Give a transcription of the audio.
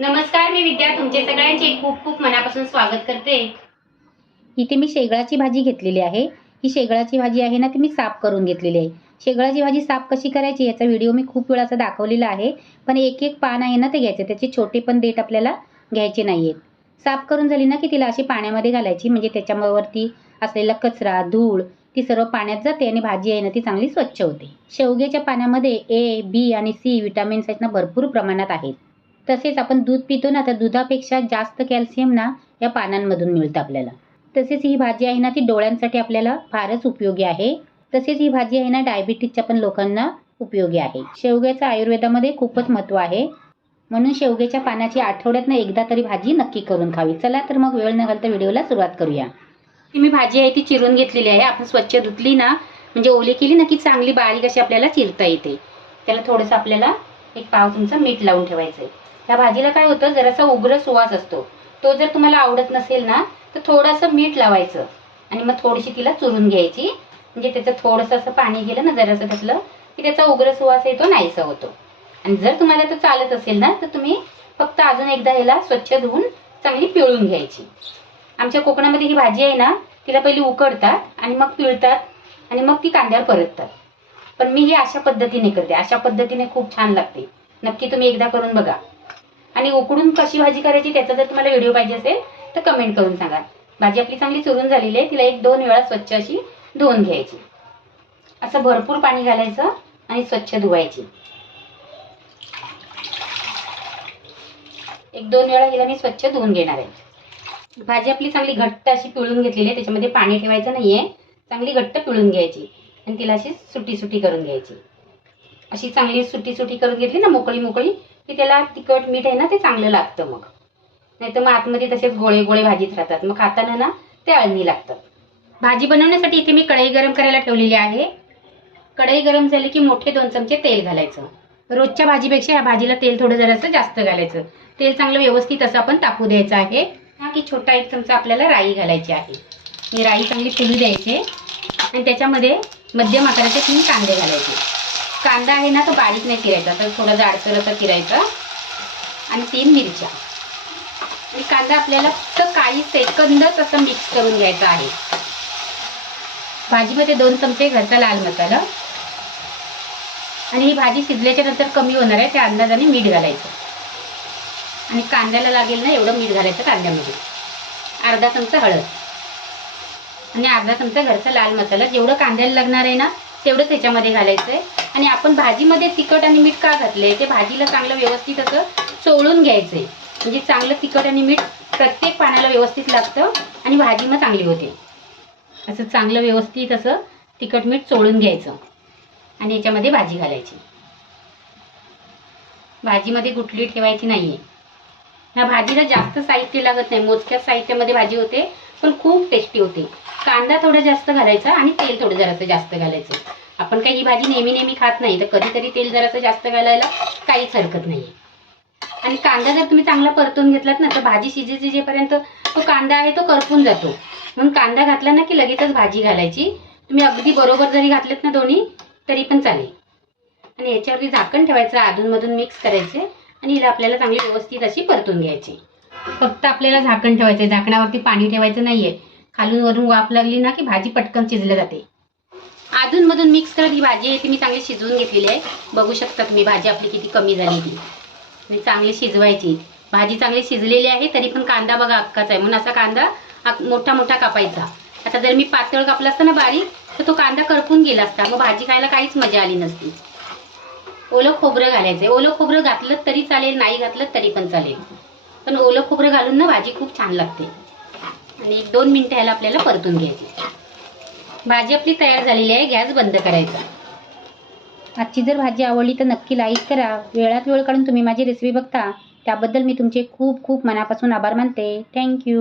नमस्कार मी विद्या. तुमचे सगळ्यांचे खूप खूप मनापासून स्वागत करते. इथे मी शेगळाची भाजी घेतलेली आहे. ही शेगळाची भाजी आहे ना ती मी साफ करून घेतलेली आहे. शेगळाची भाजी साफ कशी करायची याचा व्हिडिओ मी खूप वेळाचा दाखवलेला आहे. पण एक एक पान आहे ना ते घ्यायचे. त्याचे छोटे पण देठ आपल्याला घ्यायचे नाही आहेत साफ करून झाली ना की तिला अशी पाण्यामध्ये घालायची. म्हणजे त्याच्यावरती असलेला कचरा धूळ ती सर्व पाण्यात जाते आणि भाजी आहे ना ती चांगली स्वच्छ होते. शेवग्याच्या पाण्यामध्ये ए बी आणि सी विटामिन्स आहेत ना भरपूर प्रमाणात आहेत. तसेच आपण दूध पितो ना तर दुधापेक्षा जास्त कॅल्शियम ना या पानांमधून मिळतं आपल्याला. तसेच ही भाजी आहे ना ती डोळ्यांसाठी आपल्याला फारच उपयोगी आहे. तसेच ही भाजी आहे ना डायबिटीजच्या पण लोकांना उपयोगी आहे. शेवग्याचं आयुर्वेदामध्ये खूपच महत्त्व आहे. म्हणून शेवग्याच्या पानाची आठवड्यातनं एकदा तरी भाजी नक्की करून खावी. चला तर मग वेळ न घालता व्हिडिओला सुरुवात करूया. ती मी भाजी आहे ती चिरून घेतलेली आहे. आपण स्वच्छ धुतली ना म्हणजे ओली केली ना की चांगली बारीक अशी आपल्याला चिरता येते. त्याला थोडंसं आपल्याला एक पाव तुमचं मीठ लावून ठेवायचं आहे त्या भाजीला काय होतं जरासा उग्र सुवास असतो. तो जर तुम्हाला आवडत नसेल ना तर थोडंसं मीठ लावायचं. आणि मग थोडीशी तिला चुरून घ्यायची. म्हणजे त्याचं थोडंसं असं पाणी गेलं ना जरासं त्यातलं की त्याचा उग्र सुवास येतो तो नाहीसा होतो. आणि जर तुम्हाला तो चालत असेल ना तर तुम्ही फक्त अजून एकदा ह्याला स्वच्छ धुवून चांगली पिळून घ्यायची. आमच्या कोकणामध्ये ही भाजी आहे ना तिला पहिली उकडतात आणि मग पिळतात आणि मग ती कांद्यावर परततात. पण मी ही अशा पद्धतीने करते. अशा पद्धतीने खूप छान लागते. नक्की तुम्ही एकदा करून बघा. आणि उकडून कशी भाजी करायची त्याचा जर तुम्हाला व्हिडिओ पाहिजे असेल तर कमेंट करून सांगा. भाजी आपली चांगली चुरून झालेली आहे तिला एक दोन वेळा स्वच्छ अशी धुवून घ्यायची. असं भरपूर पाणी घालायचं आणि स्वच्छ धुवायची. एक दोन वेळा हिला मी स्वच्छ धुवून घेणार आहे. भाजी आपली चांगली घट्ट अशी पिळून घेतलेली आहे त्याच्यामध्ये पाणी ठेवायचं नाहीये. चांगली घट्ट पिळून घ्यायची आणि तिला अशी सुटी सुटी करून घ्यायची. अशी चांगली सुटी सुटी करून घेतली ना मोकळी मोकळी की त्याला तिखट मीठ आहे ना ते चांगलं लागतं मग. नाही तर मग आतमध्ये तसेच गोळे गोळे भाजीत राहतात. मग खाताना ना ते अळणी लागतात. भाजी बनवण्यासाठी इथे मी कढई गरम करायला ठेवलेली आहे. कढई गरम झाली की मोठे दोन चमचे तेल घालायचं. रोजच्या भाजीपेक्षा या भाजीला तेल थोडं जरासं जास्त घालायचं. तेल चांगलं व्यवस्थित असं आपण तापू द्यायचं आहे. हा की छोटा एक चमचा आपल्याला राई घालायची आहे. मी राई चांगली फुलू द्यायची. आणि त्याच्यामध्ये मध्यम आकाराचे तीन कांदे घालायचे. कांदा आहे ना तो बारीक नाही चिरायचा तर थोडं जाडसर असं चिरायचा आणि तीन मिरच्या. आणि कांदा आपल्याला फक्त काही सेकंदच असं मिक्स करून घ्यायचा आहे. भाजीमध्ये दोन चमचे घरचा लाल मसाला. आणि ही भाजी शिजल्याच्या नंतर कमी होणार आहे त्या अंदाजाने मीठ घालायचं. आणि कांद्याला लागेल ना एवढं मीठ घालायचं कांद्यामध्ये. अर्धा चमचा हळद. आणि अर्धा चमचा घरचा लाल मसाला. जेवढं कांद्याला लागणार आहे ना तेवढंच त्याच्यामध्ये घालायचं आहे आणि आपण भाजीमध्ये तिखट आणि मीठ का घातले ते भाजीला चांगलं व्यवस्थित असं चोळून घ्यायचं आहे म्हणजे चांगलं तिखट आणि मीठ प्रत्येक पाण्याला व्यवस्थित लागतं आणि भाजी मग चांगली होते. असं चांगलं व्यवस्थित असं तिखट मीठ चोळून घ्यायचं. आणि याच्यामध्ये भाजी घालायची. भाजीमध्ये गुटली ठेवायची नाहीये. ह्या भाजीला जास्त साहित्य लागत नाही. मोजक्या साहित्यामध्ये भाजी होते पण खूप टेस्टी होते. कांदा थोडा जास्त घालायचा आणि तेल थोडं जरासं जास्त घालायचं. आपण काही ही भाजी नेहमी नेहमी खात नाही तर कधीतरी तेल जरासं जास्त घालायला काहीच हरकत नाही आणि कांदा जर तुम्ही चांगला परतून घेतलात ना तर भाजी शिजेची जेपर्यंत तो कांदा आहे तो करपून जातो. म्हणून कांदा घातला ना की लगेचच भाजी घालायची. तुम्ही अगदी बरोबर जरी घातलेत ना दोन्ही तरी पण चालेल. आणि याच्यावरती झाकण ठेवायचं अधूनमधून मिक्स करायचे आणि हिला आपल्याला चांगली व्यवस्थित अशी परतून घ्यायची. फक्त आपल्याला झाकण ठेवायचं झाकणावरती पाणी ठेवायचं नाहीये. खालून वरून वाफ लागली ना की भाजी पटकन शिजली जाते. अधूनमधून मिक्स करत ही भाजी आहे ती मी चांगली शिजवून घेतलेली आहे. बघू शकता तुम्ही भाजी आपली किती कमी झाली ती आणि चांगली शिजवायची. भाजी चांगली शिजलेली आहे तरी पण कांदा बघा अक्काच आहे. म्हणून असा कांदा मोठा मोठा कापायचा. आता जर मी पातळ कापला असता ना बारीक तर तो कांदा करपून गेला असता. मग भाजी खायला काहीच मजा आली नसती. ओलं खोबरं घालायचं ओलं खोबरं घातलं तरी चालेल नाही घातलं तरी पण चालेल. पण ओलं खोबरं घालून ना भाजी खूप छान लागते. आणि एक दोन मिनिटं ह्याला आपल्याला परतून घ्यायची. भाजी आपली तयार झालेली आहे गॅस बंद करायचा. आजची जर भाजी आवडली तर नक्की लाईक करा. वेळात वेळ काढून तुम्ही माझी रेसिपी बघता. त्याबद्दल मी तुमचे खूप खूप मनापासून आभार मानते. थँक्यू